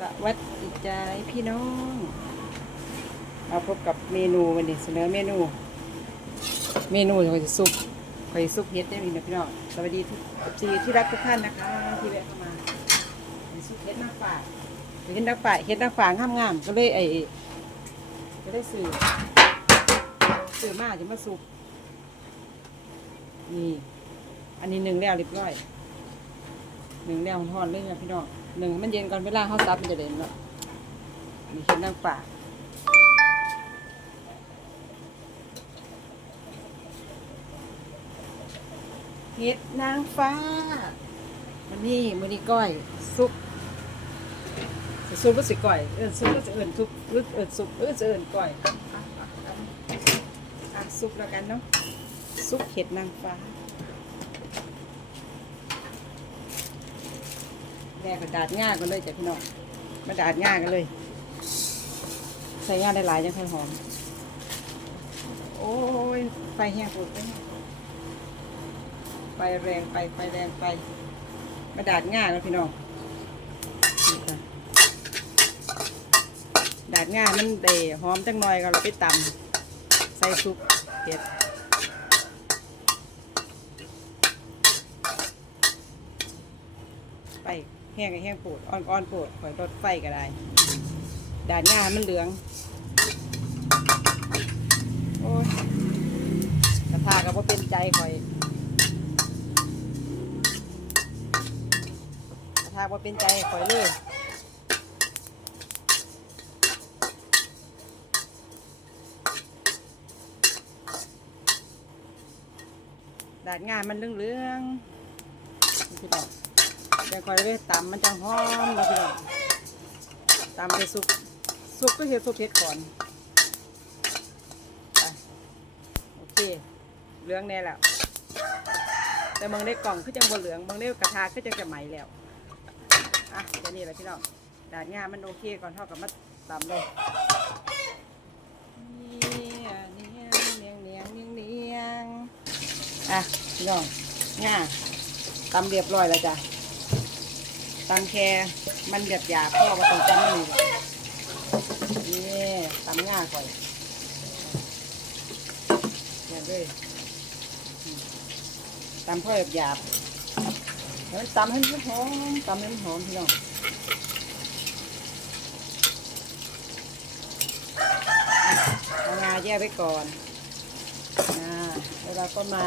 สวัสดีจ้าพี่น้องมาพบกับเมนูวันนี้เสนอเมนู เมนูหอยซุปหอยซุปเฮ็ดได้มีนะพี่น้องสวัสดีทุกซีที่รักทุกท่านนะคะ ที่แวะเข้ามาหอยซุปเฮ็ดนางป่าเฮ็ดนางป่าเฮ็ดนางป่างามงามๆก็เลยไอ้ก็ได้สื่อสื่อมาจะมาซุปนี่อันนี้หนึ่งแล้วเรียบร้อยหนึ่งแนวทอดเลยนะพี่น้อง หนึ่งมันเย็นก่อนเวลาเขาซับมันจะเด่นแล้วมีเห็ดนางป่าเห็ดนางฟ้ามันนี่มันนี่ก้อยซุปซุปก็สิก้อยเอิญซุปก็จะเอิญซุปหรือเอิญซุปเอิญเอิญก้อยอะซุปแล้วกันเนาะซุปเห็ดนางฟ้า แม่ก็ดาดง่ากันเลยจ้ะพี่น้องมาดาดง่ากันเลย ใส่ง่าได้หลายจังค่อยหอม โอ้ยไฟแห้งปวดไปแห้งไฟแรงไปไฟแรงไปมาดาดง่าแล้วพี่น้องดาดง่ามันเดหอมจังหน่อยก็เราไปตำใส่ซุปเผ็ด ไฟ แห้งก็แห้งโปดอ่อนอ่อนโปดข่อยลดไฟก็ได้ด่านหน้ามันเหลืองโอ้ยกระทาก็บ่เป็นใจข่อยกระทาบ่เป็นใจข่อยเลยด่านงานมันเหลืองๆนี่พี่น้อง เดี๋ยวคอยไปตำมันจะหอมนะพี่น้องตำไปซุปซุปก็เห็ดซุปเผ็ดก่อนโอเคเหลืองแน่แล้ว แต่บางได้กล่องคือจังบนเหลืองบางได้กระทาคือจังจะไหมแล้วอะแค่นี้แหละพี่น้องดาดงามมันโอเคก่อนเท่ากับมาตำเลยนี่ยเนียงเนียงเนียงเนียงเนียงอะพี่น้องง่าตำเรียบร้อยแล้วจ้ะ ตำแค่มันหยาบหยาบพ่อมาตรงจำไม่มีหรอนี่ตำง่ายก่อนเนี่ยด้วยตำพ่อหยาบหยาบแล้วตำให้มันหอมตำให้มันหอมพี่น้องเอางาแยกไว้ก่อนอ่าแล้วเราก็มา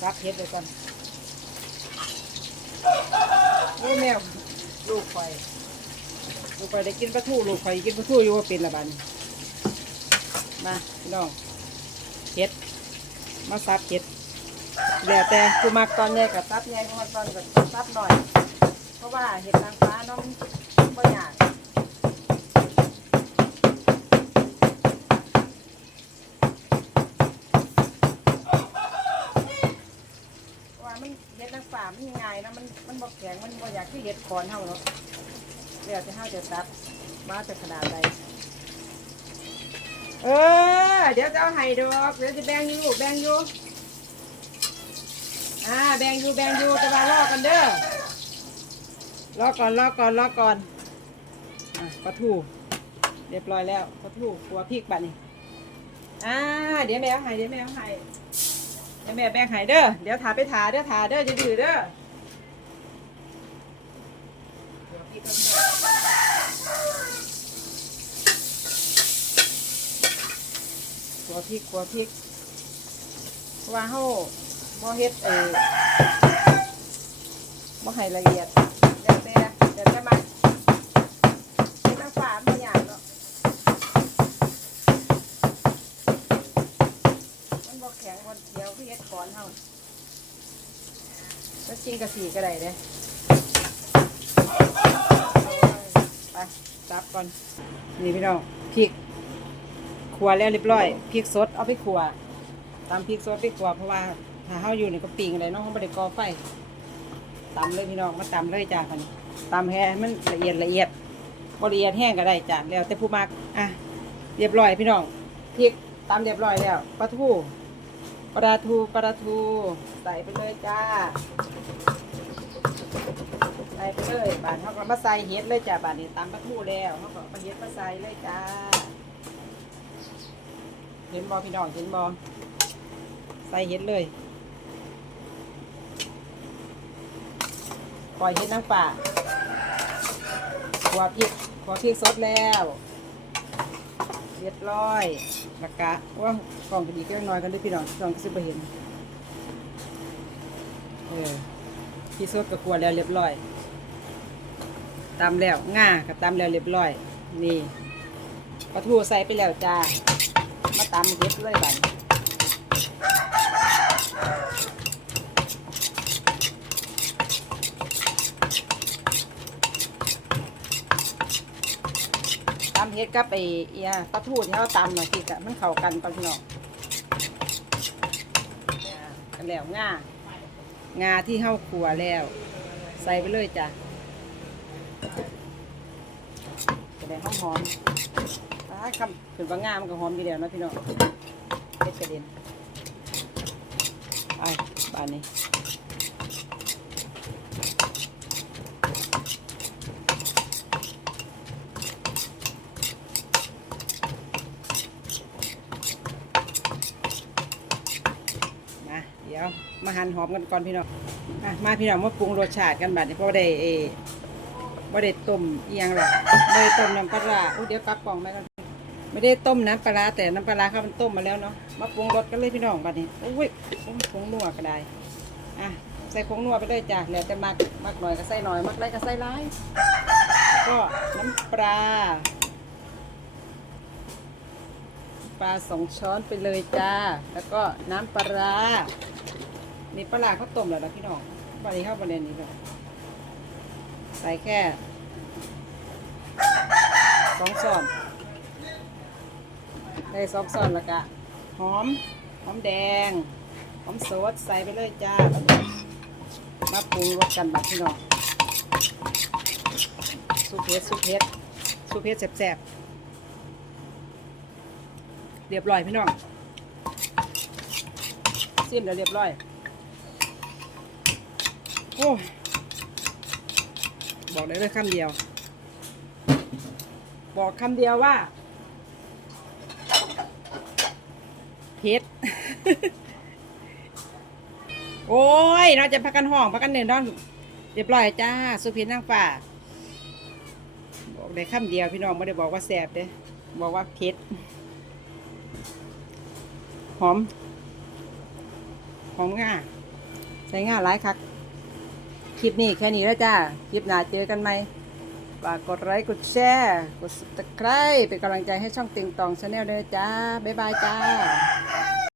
ซักเห็ดไว้ก่อน โอ้แมวลูกไฟลูกไฟได้กินปลาทูลูกไฟกินปลาทูอยู่ว่าเป็นละบันมาพี่น้องเห็ดมาซับเห็ดแล้วแต่กูมักตอนแยกกับซับแยกของมันตอนกับซับหน่อย เพราะว่าเห็ดนางฟ้าน้องบ่อยากว่ามันเห็ดนางฟ้ามันง่ายนะมันมันบ่แข็งมันบ เห็ดคอนเท่าเนาะเดี๋ยวจะห้าจะซับมาจะขนาดใดเออ เดี๋ยวจะเอาไห้ดอกเดี๋ยวจะแบ่งอยู่แบ่งอยู่อ่าแบ่งอยู่แบ่งอยู่จะมารอกกันเด้อรอกก่อนรอกก่อนรอกก่อนอะปลาทูเรียบร้อยแล้วปลาทูขัวพริกบัดนี้อ่าเดี๋ยวแม่เอาไห้เดี๋ยวแม่เอาไห้เดี๋ยวแม่แบ่งไห้เด้อเดี๋ยวถาไปถาเด้อถาเด้อจะดื้อเด้อขัวพริกลงไปขั วพริกขัวพริกว่าเฮาบ่เฮ็ดเออบ่ให้ละเอียดเดี๋ยวแต่เดี๋ยวแต่มันเฮ็ดน้ำฝาบ่ยากเนาะมันบ่แข็งบ่เดียวคือเฮ็ดก่อนเฮาแล้วจริงกะสีก็ได้เด้ไปจับก่อนนี่พี่น้องพริก ขัวแล้วเรียบร้อยพริกสดเอาไปขัวตามพริกสดไปขัวเพราะว่าถ้าเฮาอยู่นี่ก็ปิ้งอะไรเนาะเฮาบ่ได้ก่อไฟตำเลยพี่น้องมาตำเลยจ้าคันตำให้มันละเอียดละเอียดบ่ละเอียดแห้งก็ได้จ้าแล้วแต่ผู้มักอะเรียบร้อยพี่น้องพริกตำเรียบร้อยแล้วปลาทูปลาทูปลาทูใส่ไปเลยจ้าใส่ไปเลยบาดเขาก็มาใส่เห็ดเลยจ้ะบาดนี้ตามปักมูแล้วเขาก็มาเห็ดมาใส่เลยจ้า ห็นบอพี่น้องเห็นบอใส่เห็ดเลยปล่อยเห็ดน้ำป่าขัวพริกขัวพริกสดแล้วเรียบร้อยแล้วกะว่ากล่องกระดีกเล็กน้อยกันด้วยพี่น้องกล่องก็สิบเห็นเออพริกสดกับขัวแล้วเรียบร้อยตำแล้วง่ากับตำแล้วเรียบร้อย นี่ปลาทูใส่ไปแล้วจ้า มาตำเฮ็ดเลยบัดตำเฮ็ดกับไอเอียปลาทูที่เขาตำหน่อยสิกะมันเข้ากันก่อนพี่น้องกันแล้วง่างาที่เข้าครัวแล้ว ใส่ไปเลยจ้ะจะได้หอมหอม คำขึ้นบางงามมันก็หอมดีเดียวนะพี่น้องเฮ็ดกระเด็นไปบ้านนี้มาเดี๋ยวมาหั่นหอมกันก่อนพี่น้องอะมาพี่น้องมาปรุงรสชาติกันบัดนี้เพราะว่าได้เอไม่ได้ต้มเอียงหรอกไม่ได้ต้มน้ำปลาร้าอุ๊ยเดี๋ยวกลับกล่องไปกัน ไม่ได้ต้มน้ำปลาแต่น้ำปลาร้าเขามันต้มมาแล้วเนาะมาปรุงรสกันเลยพี่น้องบัดนี้อุ้ยผงนัวก็ได้อะใส่ผงนัวไปเลยจ้ะแล้วจะมักมักหน่อยก็ใส่หน่อยมักไรก็ใส่ไรก็น้ำปลาปลาสองช้อนไปเลยจ้า แล้วก็น้ำปลานี่ปลาร้าเขาต้มแล้วนะพี่น้องบัดนี้เข้าประเด็นนี้เลยใส่แค่สองช้อน ได้สองช้อนแล้วก็หอม หอมแดง หอมสดใส่ไปเลยจ้า มาปรุงรสกันบัดพี่น้องสุเพชรสุเพชรสุเพชรแซ่บๆ เรียบร้อยพี่น้องซิมแล้วเรียบร้อย โอ้บอกได้เลยคำเดียว บอกคำเดียวว่า เผ็ด โอ้ยเราจะพักกันห้องพักกันเดินนอนเรียบร้อยจ้า สุพีนั่งฝ่าบอกได้คำเดียวพี่น้องไม่ได้บอกว่าแสบเด้บอกว่าเผ็ดหอม หอมง่าใส่ง่าหลายคัก คลิปนี้แค่นี้แล้วจ้า คลิปหน้าเจอกันไหมฝากกดไลค์กดแชร์ กด subscribe เป็นกำลังใจให้ช่องติงตองชาแนลด้วยจ้า บ๊ายบายจ้า